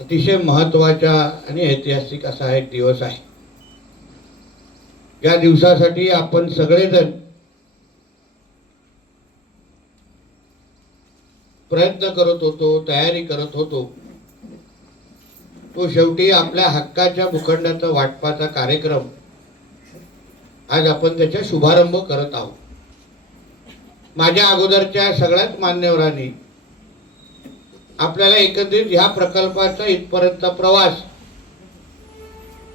अतिशय महत्त्वाचा आणि ऐतिहासिक असा एक दिवस आहे. या दिवसासाठी आपण सगळेजण प्रयत्न करत होतो तयारी करत होतो. तो शेवटी आपल्या हक्काच्या भूखंडाचा वाटपाचा कार्यक्रम आज आपण त्याचा शुभारंभ करत आहोत. माझ्या अगोदरच्या सगळ्याच मान्यवरांनी आपल्याला एकत्रित ह्या प्रकल्पाचा इथपर्यंतचा प्रवास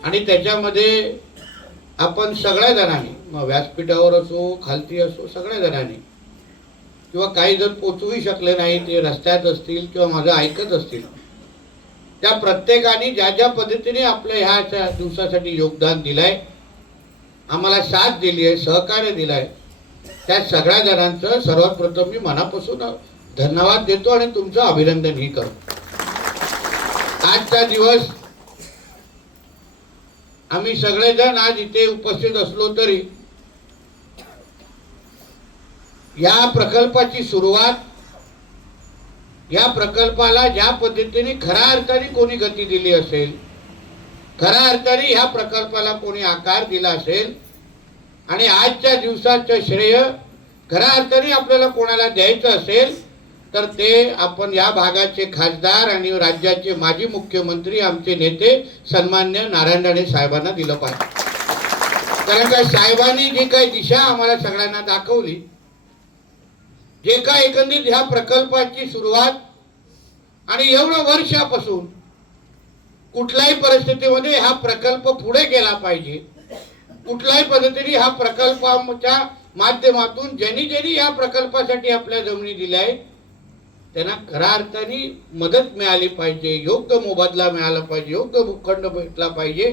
आणि त्याच्यामध्ये आपण सगळ्या जणांनी मग व्यासपीठावर असो खालती असो सगळ्या जणांनी किंवा काही जण पोचूही शकले नाही ते रस्त्यात असतील किंवा माझं ऐकत असतील त्या प्रत्येकाने ज्या ज्या पद्धतीने आपल्या ह्या दिवसासाठी योगदान दिलंय आम्हाला साथ दिली आहे सहकार्य दिलंय त्या सगळ्या जणांचं सर्वात प्रथम मी मनापासून धन्यवाद देतो आणि तुमचं अभिनंदनही करतो आजचा दिवस आम्ही सगळेजण आज इथे उपस्थित असलो तरी या प्रकल्पाची सुरुवात या प्रकल्पाला ज्या पद्धतीने खऱ्या अर्थाने कोणी गती दिली असेल खऱ्या अर्थाने ह्या प्रकल्पाला कोणी आकार दिला असेल आणि आजच्या दिवसाचं श्रेय खऱ्या अर्थाने आपल्याला कोणाला द्यायचं असेल तर ते आपण या भागाचे खासदार आणि राज्याचे माजी मुख्यमंत्री आमचे नेते सन्मान्य नारायण राणे साहेबांना दिलं पाहिजे. कारण का साहेबांनी जी काही दिशा आम्हाला सगळ्यांना दाखवली जे काय एकंदरीत ह्या प्रकल्पाची सुरुवात आणि एवढं वर्षापासून कुठल्याही परिस्थितीमध्ये हा प्रकल्प पुढे गेला पाहिजे. कुठल्याही पद्धतीने हा प्रकल्पाच्या माध्यमातून ज्यांनी ज्यांनी या प्रकल्पासाठी आपल्या जमिनी दिल्या आहेत त्यांना खऱ्या अर्थाने मदत मिळाली पाहिजे योग्य मोबदला मिळाला पाहिजे योग्य भूखंड भेटला पाहिजे.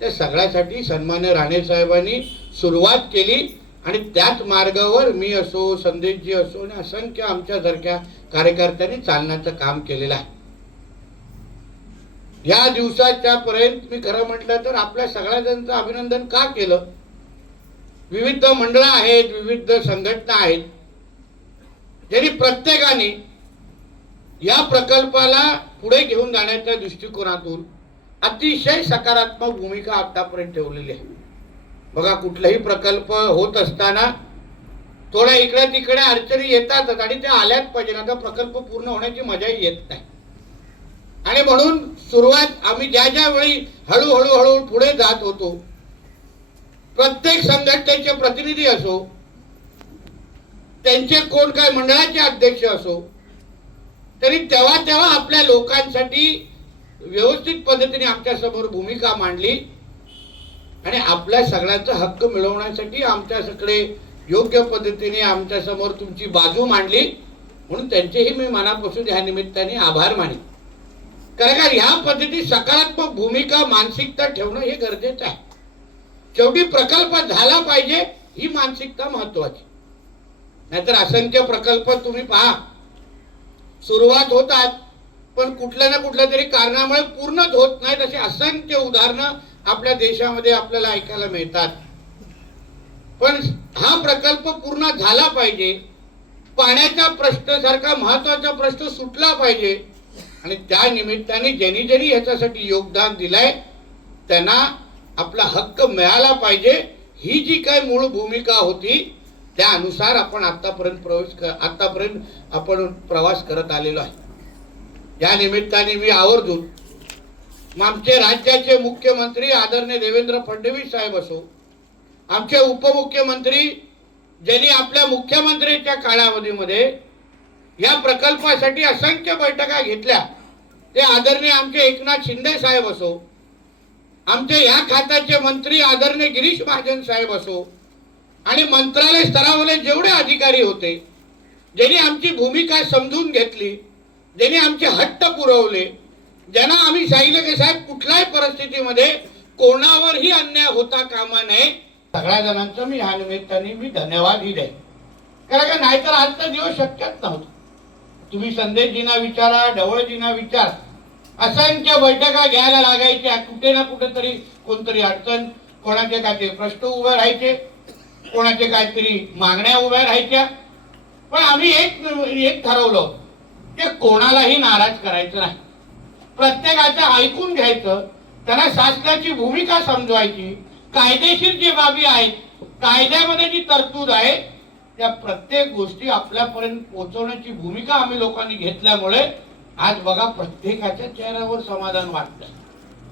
त्या सगळ्यासाठी सन्मान्य राणे साहेबांनी सुरुवात केली आणि त्याच मार्गावर मी असो संदेशजी असो आणि असंख्य आमच्यासारख्या कार्यकर्त्यांनी चालण्याचं काम केलेलं आहे. या दिवसाच्या पर्यंत मी खरं म्हटलं तर आपल्या सगळ्या जणांचं अभिनंदन का केलं? विविध मंडळं आहेत विविध संघटना आहेत. ज्यांनी प्रत्येकाने या प्रकल्पाला पुढे घेऊन जाण्याच्या दृष्टिकोनातून अतिशय सकारात्मक भूमिका आतापर्यंत ठेवलेली आहे. बघा कुठलाही प्रकल्प होत असताना थोड्या इकडे तिकडे अडचणी येतातच आणि त्या आल्याच पाहिजे आता प्रकल्प पूर्ण होण्याची मजाही येत नाही. आणि म्हणून सुरुवात आम्ही ज्या ज्या वेळी हळूहळू हळू पुढे जात होतो प्रत्येक संघटनेचे प्रतिनिधी असो त्यांचे कोण काय मंडळाचे अध्यक्ष असो तरी तेव्हा तेव्हा आपल्या लोकांसाठी व्यवस्थित पद्धतीने आमच्यासमोर भूमिका मांडली आणि आपल्या सगळ्यांचा हक्क मिळवण्यासाठी आमच्या सगळे योग्य पद्धतीने आमच्यासमोर तुमची बाजू मांडली. म्हणून त्यांचेही मी मनापासून ह्या निमित्ताने आभार मानेन कारण का ह्या पद्धती सकारात्मक भूमिका मानसिकता ठेवणं हे गरजेचं आहे. शेवटी प्रकल्प झाला पाहिजे ही मानसिकता महत्वाची. नाहीतर असंख्य प्रकल्प तुम्ही पहा. सुरुवात होतात पण कुठल्या ना कुठल्या तरी कारणामुळे पूर्णच होत नाहीत अशी असंख्य उदाहरणं आपल्या देशामध्ये आपल्याला ऐकायला मिळतात. पण हा प्रकल्प पूर्ण झाला पाहिजे पाण्याचा प्रश्न सारखा महत्त्वाचा प्रश्न सुटला पाहिजे आणि त्या निमित्ताने ज्यांनी ज्यांनी ह्याच्यासाठी योगदान दिलंय त्यांना आपला हक्क मिळाला पाहिजे ही जी काय मूळ भूमिका होती त्यानुसार आपण आतापर्यंत प्रवेश क- आतापर्यंत आपण प्रवास करत आलेलो आहे. या निमित्ताने मी आवर्जून मग आमचे राज्याचे मुख्यमंत्री आदरणीय देवेंद्र फडणवीस साहेब असो आमचे उपमुख्यमंत्री ज्यांनी आपल्या मुख्यमंत्र्यांच्या कालावधीमध्ये या प्रकल्पासाठी असंख्य बैठका घेतल्या ते आदरणीय आमचे एकनाथ शिंदे साहेब असो आमचे या खात्याचे मंत्री आदरणीय गिरीश महाजन साहेब असो आणि मंत्रालय स्तरावरले जेवढे अधिकारी होते ज्यांनी आमची भूमिका समजून घेतली ज्यांनी आमचे हट्ट पुरवले ज्यांना आम्ही सांगितलं की साहेब कुठल्याही परिस्थितीमध्ये कोणावरही अन्याय होता कामा नये. सगळ्या जणांचं मी ह्या निमित्ताने मी धन्यवादही द्याय कारण का नाहीतर आजचा दिवस शक्यच नव्हता. तुम्ही संदेशजींना विचारा ढवळजींना विचार. असंख्य बैठका घ्यायला लागायच्या कुठे ना कुठेतरी कोणतरी अडचण कोणाचे काय ते प्रश्न उभे राहायचे. कोणाचे काहीतरी मागण्या उभ्या राहायच्या. पण आम्ही एक एक ठरवलं की कोणालाही नाराज करायचं नाही. प्रत्येकाचं ऐकून घ्यायचं त्यांना शासनाची भूमिका समजवायची कायदेशीर जी बाबी आहेत कायद्यामध्ये जी तरतूद आहे त्या प्रत्येक गोष्टी आपल्यापर्यंत पोहोचवण्याची भूमिका आम्ही लोकांनी घेतल्यामुळे आज बघा प्रत्येकाच्या चेहऱ्यावर समाधान वाटतं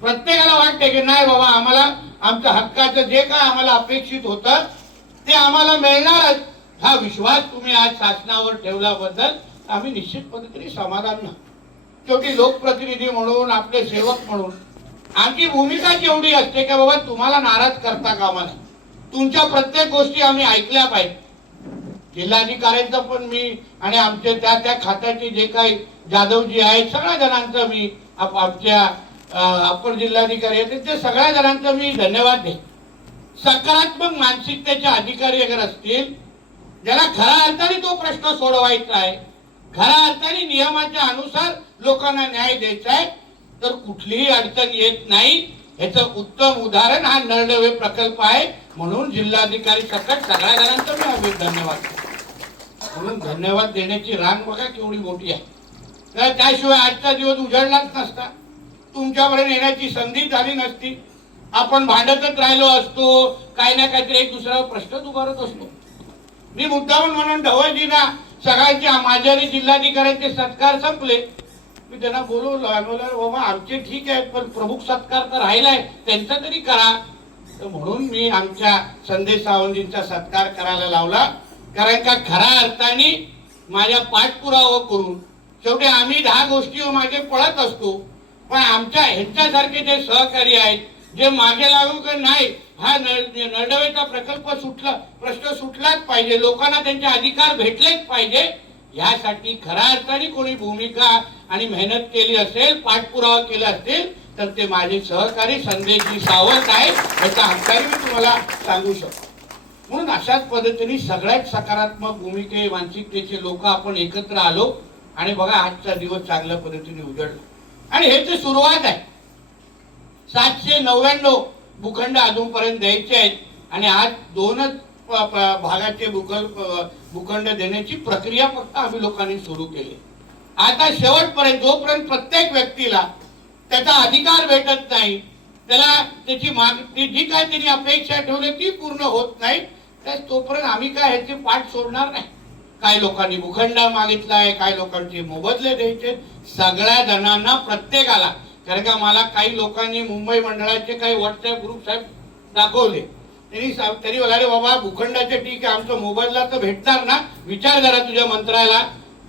प्रत्येकाला वाटते की नाही बाबा आम्हाला आमच्या हक्काचं जे काय आम्हाला अपेक्षित होतं ते आम्हाला मिळणारच. हा विश्वास तुम्ही आज शासनावर ठेवल्याबद्दल आम्ही निश्चित पद्धतीने समाधान ना शेवटी लोकप्रतिनिधी म्हणून आपले सेवक म्हणून आमची भूमिका जेवढी असते की बाबा तुम्हाला नाराज करता कामा नये. तुमच्या प्रत्येक गोष्टी आम्ही ऐकल्या पाहिजे. जिल्हाधिकाऱ्यांचं पण मी आणि आमचे त्या त्या खात्याचे जे काही जाधवजी आहेत सगळ्या जणांचं मी आप- आमच्या अं, अप्पर जिल्हाधिकारी आहेत ते सगळ्या जणांचं मी धन्यवाद देईन. सकारात्मक मानसिकतेचे अधिकारी अगर असतील ज्याला खऱ्या अर्थाने तो प्रश्न सोडवायचा आहे खऱ्या अर्थाने नियमाच्या अनुसार लोकांना न्याय द्यायचा आहे तर कुठलीही अडचण येत नाही. याचं उत्तम उदाहरण हा नळडवे प्रकल्प आहे. म्हणून जिल्हाधिकारी सकट सगळ्या जणांचं मी अभि- धन्यवाद म्हणून धन्यवाद देण्याची रांग बघा केवढी मोठी आहे. तर त्याशिवाय आजचा दिवस उजळलाच नसता. तुमच्यापर्यंत येण्याची संधी झाली नसती. आपण भांडतच राहिलो असतो काही ना काहीतरी एक दुसऱ्यावर प्रश्नच उभारत असतो. मी मुद्दामून म्हणून ढवळजीना सगळ्यांचे माझ्या जिल्हाधिकाऱ्यांचे सत्कार संपले. मी त्यांना बोलवलं आणि बाबा आमचे ठीक आहे पण प्रमुख सत्कार तर राहिलाय त्यांचा तरी करा. तर म्हणून मी आमच्या संदेश सावंतींचा सत्कार करायला लावला. कारण का खऱ्या अर्थाने माझ्या पाठपुरावा करून शेवटी आम्ही दहा गोष्टीवर मागे पळत असतो पण आमच्या ह्यांच्यासारखे जे सहकारी आहेत जे मागे लागू का नाही हा नळ- नळदवेचा प्रकल्प सुटला प्रश्न सुटलाच पाहिजे. लोकांना त्यांचे अधिकार भेटलेच पाहिजे. यासाठी खऱ्या अर्थाने कोणी भूमिका आणि मेहनत केली असेल पाठपुरावा केला असेल तर ते माझे सहकारी संदेशजी सावंत आहे याचा हक्काही मी तुम्हाला सांगू शकतो. म्हणून अशाच पद्धतीने सगळ्यात सकारात्मक भूमिके मानसिकतेचे लोक आपण एकत्र आलो आणि बघा आजचा दिवस चांगल्या पद्धतीने उजळला. आणि हे तर सुरुवात आहे सातशे नव्याण्णव भूखंड अजूनपर्यंत द्यायचे आहेत आणि आज दोनच भागाचे भूखंड भूखंड देण्याची प्रक्रिया फक्त आम्ही लोकांनी सुरू केली. आता शेवटपर्यंत जोपर्यंत प्रत्येक व्यक्तीला त्याचा अधिकार भेटत नाही त्याला त्याची मागणी जी काय त्यांनी अपेक्षा ठेवली ती पूर्ण होत नाही तर तोपर्यंत आम्ही काय ह्याचे पाठ सोडणार नाही. काही लोकांनी भूखंड मागितलाय काही लोकांचे मोबदले द्यायचे सगळ्या जणांना प्रत्येकाला कारण का मला काही लोकांनी मुंबई मंडळाचे काही व्हॉट्सअप ग्रुप साहेब दाखवले. त्यांनी तरी त्यांनी बाबा भूखंडाचे ठीक आहे आमचं मोबदला तर भेटणार ना? विचार करा तुझ्या मंत्राला.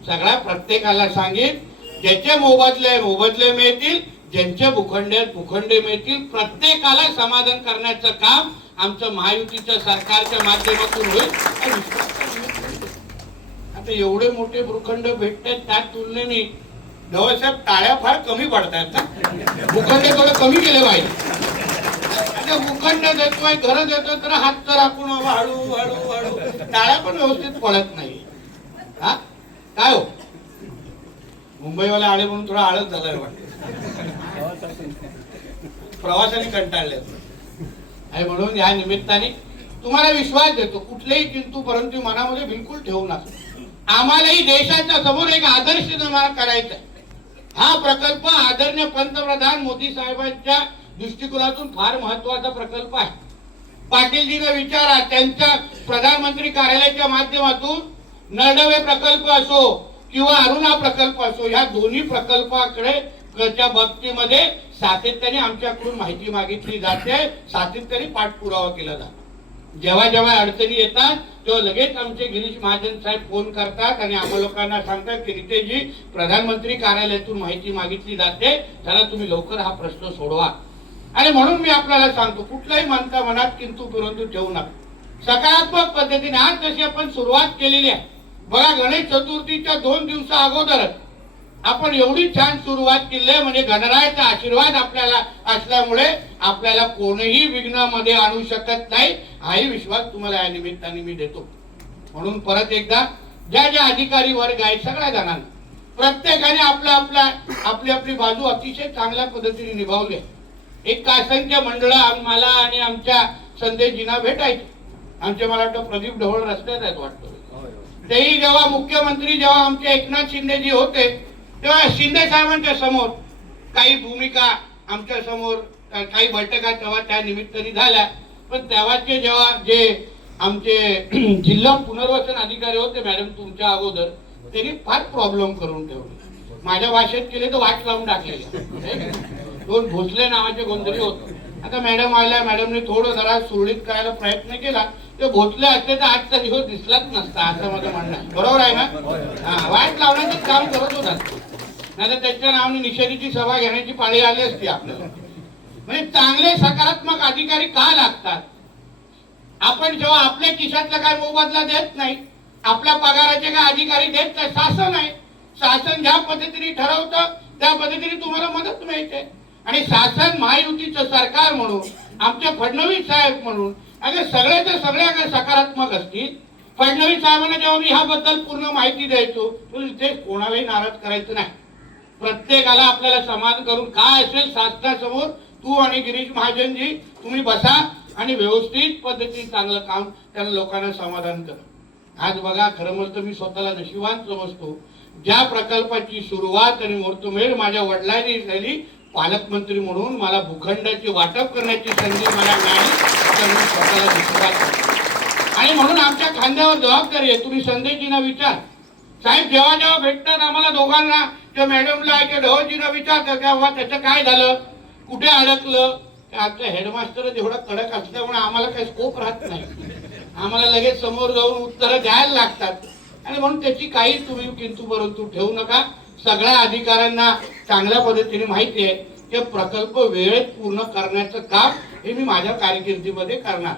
सगळ्या प्रत्येकाला सांगेन ज्याचे मोबदले मोबदले मिळतील ज्यांचे भूखंड भूखंडे मिळतील प्रत्येकाला समाधान करण्याचं काम आमचं महायुतीच्या सरकारच्या माध्यमातून होईल. आता एवढे मोठे भूखंड भेटतात त्या तुलनेने जवळसाहेब टाळ्या फार कमी पडतायत ना? भूखंड थोडं कमी केले पाहिजे. मुखंड भूखंड देतोय घर देतोय तर हात तर आपण बाबा हळू हळू हळू. टाळ्या पण व्यवस्थित पडत नाही. हा? काय हो? मुंबईवाले आले म्हणून थोडा आळस झालाय वाटत. प्रवासाने कंटाळले आणि म्हणून या निमित्ताने तुम्हाला विश्वास देतो कुठलेही किंतु परंतु मनामध्ये बिलकुल ठेवू नका. आम्हालाही देशाच्या समोर एक आदर्श जमा करायचा आहे हा प्रकल्प आदरणीय पंतप्रधान मोदी साहेबांच्या दृष्टिकोनातून फार महत्त्वाचा प्रकल्प आहे. पाटीलजीने विचारा त्यांच्या प्रधानमंत्री कार्यालयाच्या माध्यमातून नळडवे प्रकल्प असो किंवा अरुणा प्रकल्प असो या दोन्ही प्रकल्पाकडे च्या बाबतीमध्ये सातत्याने आमच्याकडून माहिती मागितली जाते सातत्याने पाठपुरावा केला जातो. जेव्हा जेव्हा अडचणी येतात तेव्हा लगेच आमचे गिरीश महाजन साहेब फोन करतात आणि आम्हा लोकांना सांगतात की रितेशजी प्रधानमंत्री कार्यालयातून माहिती मागितली जाते. त्याला तुम्ही लवकर हा प्रश्न सोडवा. आणि म्हणून मी आपल्याला सांगतो कुठलाही मानता मनात किंतु परंतु ठेवू नका. सकारात्मक पद्धतीने आज जशी आपण सुरुवात केलेली आहे बघा गणेश चतुर्थीच्या दोन दिवसा अगोदरच आपण एवढी छान सुरुवात केली आहे म्हणजे गणरायाचा आशीर्वाद आपल्याला असल्यामुळे आपल्याला कोणीही विघ्नामध्ये आणू शकत नाही. हाही विश्वास तुम्हाला या निमित्ताने मी देतो. म्हणून परत एकदा ज्या ज्या अधिकारी वर्ग आहेत सगळ्या जणांना प्रत्येकाने आपला आपला आपली आपली बाजू अतिशय चांगल्या पद्धतीने निभावली. एक असंख्य मंडळ आम्हाला आणि आमच्या संदेशजींना भेटायचे. आमचे मला वाटतं प्रदीप ढवळ रस्त्यात आहेत वाटतं. तेही जेव्हा मुख्यमंत्री जेव्हा आमचे एकनाथ शिंदेजी होते तेव्हा शिंदे साहेबांच्या समोर काही भूमिका आमच्यासमोर काही बैठका तेव्हा त्या निमित्ताने झाल्या. पण तेव्हाचे जेव्हा जे आमचे जिल्हा पुनर्वसन अधिकारी होते मॅडम तुमच्या अगोदर त्यांनी फार प्रॉब्लेम करून ठेवले. माझ्या भाषेत केले तर वाट लावून टाकलेले. दोन भोसले नावाचे कोणतरी होते. आता मॅडम आल्या मॅडमने थोडं जरा सुरळीत करायला प्रयत्न केला. ते भोसले असते तर आजचा दिवस दिसलाच नसता असं माझं म्हणणं बरोबर आहे ना? हा वाट लावण्याचं काम करत होतात. नाही तर त्याच्या नावाने निषेधीची सभा घेण्याची पाळी आली असती आपल्याला. म्हणजे चांगले सकारात्मक अधिकारी का लागतात? आपण जेव्हा आपल्या खिशातला काय मोबदला देत नाही आपल्या पगाराचे काय अधिकारी देत नाही शासन आहे. शासन ज्या पद्धतीने ठरवतं त्या पद्धतीने तुम्हाला मदत मिळते. आणि शासन महायुतीचं सरकार म्हणून आमचे फडणवीस साहेब म्हणून अगं सगळ्याचे सगळे अगं सकारात्मक असतील फडणवीस साहेबांना जेव्हा मी ह्याबद्दल पूर्ण माहिती द्यायचो ते कोणालाही नाराज करायचं नाही. प्रत्येकाला आपल्याला समाज करून काय असेल शासनासमोर तू आणि गिरीश महाजनजी तुम्ही बसा आणि व्यवस्थित पद्धतीने चांगलं काम त्यांना लोकांना समाधान करा. आज बघा खरं म्हणतो मी स्वतःला नशिबान समजतो. ज्या प्रकल्पाची सुरुवात आणि मुहूर्तमेढ माझ्या वडिलांनी झाली पालकमंत्री म्हणून मला भूखंडाची वाटप करण्याची संधी मला मिळाली तर मी स्वतःला नशिबात आणि म्हणून आमच्या खांद्यावर जबाबदारी आहे. तुम्ही संदेशजींना विचार. साहेब जेव्हा जेव्हा भेटतात आम्हाला दोघांना त्या मॅडमला किंवा ढवळजींना विचारतात तेव्हा त्याचं काय झालं? कुठे अडकलं? आमचा हेडमास्टर एवढा कडक असल्यामुळे आम्हाला काही स्कोप राहत नाही. आम्हाला लगेच समोर जाऊन उत्तरं द्यायला लागतात. आणि म्हणून त्याची काही तुम्ही किंतू परंतु ठेवू नका. सगळ्या अधिकाऱ्यांना चांगल्या पद्धतीने माहिती आहे. की प्रकल्प वेळेत पूर्ण करण्याचं काम हे मी माझ्या कारकिर्दीमध्ये करणार.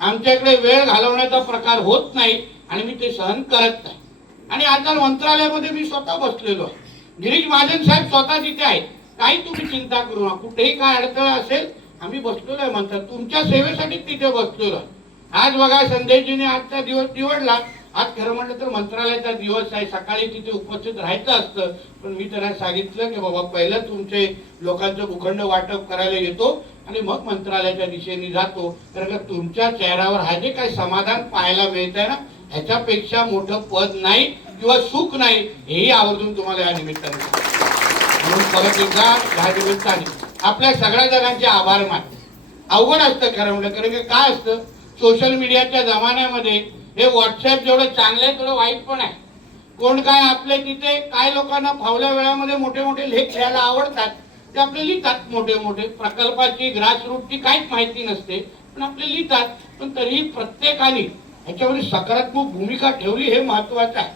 आमच्याकडे वेळ घालवण्याचा प्रकार होत नाही आणि मी ते सहन करत नाही. आणि आता मंत्रालयामध्ये मी स्वतः बसलेलो आहे. गिरीश महाजन साहेब स्वतः तिथे आहेत. काही तुम्ही चिंता करू नका. कुठेही काय अडथळा असेल आम्ही बसलेलो आहे म्हणतात. तुमच्या सेवेसाठी तिथे बसलेलो आज बघा संदेशजीने आजचा दिवस निवडला. आज खरं म्हटलं तर मंत्रालयाचा दिवस आहे. सकाळी तिथे उपस्थित राहायचं असतं. पण मी त्यांना सांगितलं की बाबा पहिलं तुमचे लोकांचं भूखंड वाटप करायला येतो आणि मग मंत्रालयाच्या दिशेने जातो. कारण का तुमच्या चेहऱ्यावर हा जे काही समाधान पाहायला मिळत आहे ना ह्याच्यापेक्षा मोठं पद नाही किंवा सुख नाही हेही आवर्जून तुम्हाला या निमित्ताने परत एकदा ह्या निमित्ताने आपल्या सगळ्या जणांचे आभार मान अवघड असतं खरं म्हणलं कारण की काय असतं? सोशल मीडियाच्या जमान्यामध्ये हे व्हॉट्सअप जेवढं चांगलं आहे तेवढं वाईट पण आहे. कोण काय आपले तिथे काय लोकांना फावल्या वेळामध्ये मोठे मोठे लेख लिहायला आवडतात ते आपले लिहितात मोठे मोठे. प्रकल्पाची ग्रासरूटची काहीच माहिती नसते पण आपले लिहितात. पण तरीही प्रत्येकाने ह्याच्यामध्ये सकारात्मक भूमिका ठेवली हे महत्वाचं आहे.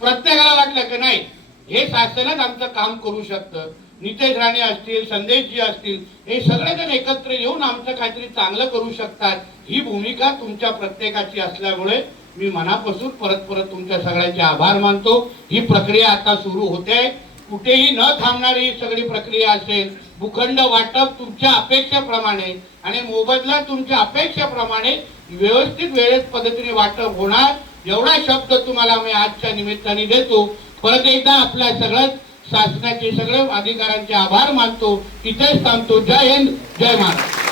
प्रत्येकाला वाटलं की नाही हे शासनच आमचं काम करू शकतं. नितेश राणे असतील संदेशजी असतील हे सगळेजण एकत्र येऊन आमचं काहीतरी चांगलं करू शकतात. ही भूमिका तुमच्या प्रत्येकाची असल्यामुळे मी मनापासून परत परत तुमच्या सगळ्यांचे आभार मानतो. ही प्रक्रिया आता सुरू होते. कुठेही न थांबणारी ही सगळी प्रक्रिया असेल. भूखंड वाटप तुमच्या अपेक्षेप्रमाणे आणि मोबदला तुमच्या अपेक्षेप्रमाणे व्यवस्थित वेळेत पद्धतीने वाटप होणार. एवढा शब्द तुम्हाला मी आजच्या निमित्ताने देतो. परत एकदा आपल्या सगळ्यात शासनाचे सगळे अधिकाऱ्यांचे आभार मानतो इथेच थांबतो. जय हिंद जय महाराष्ट्र.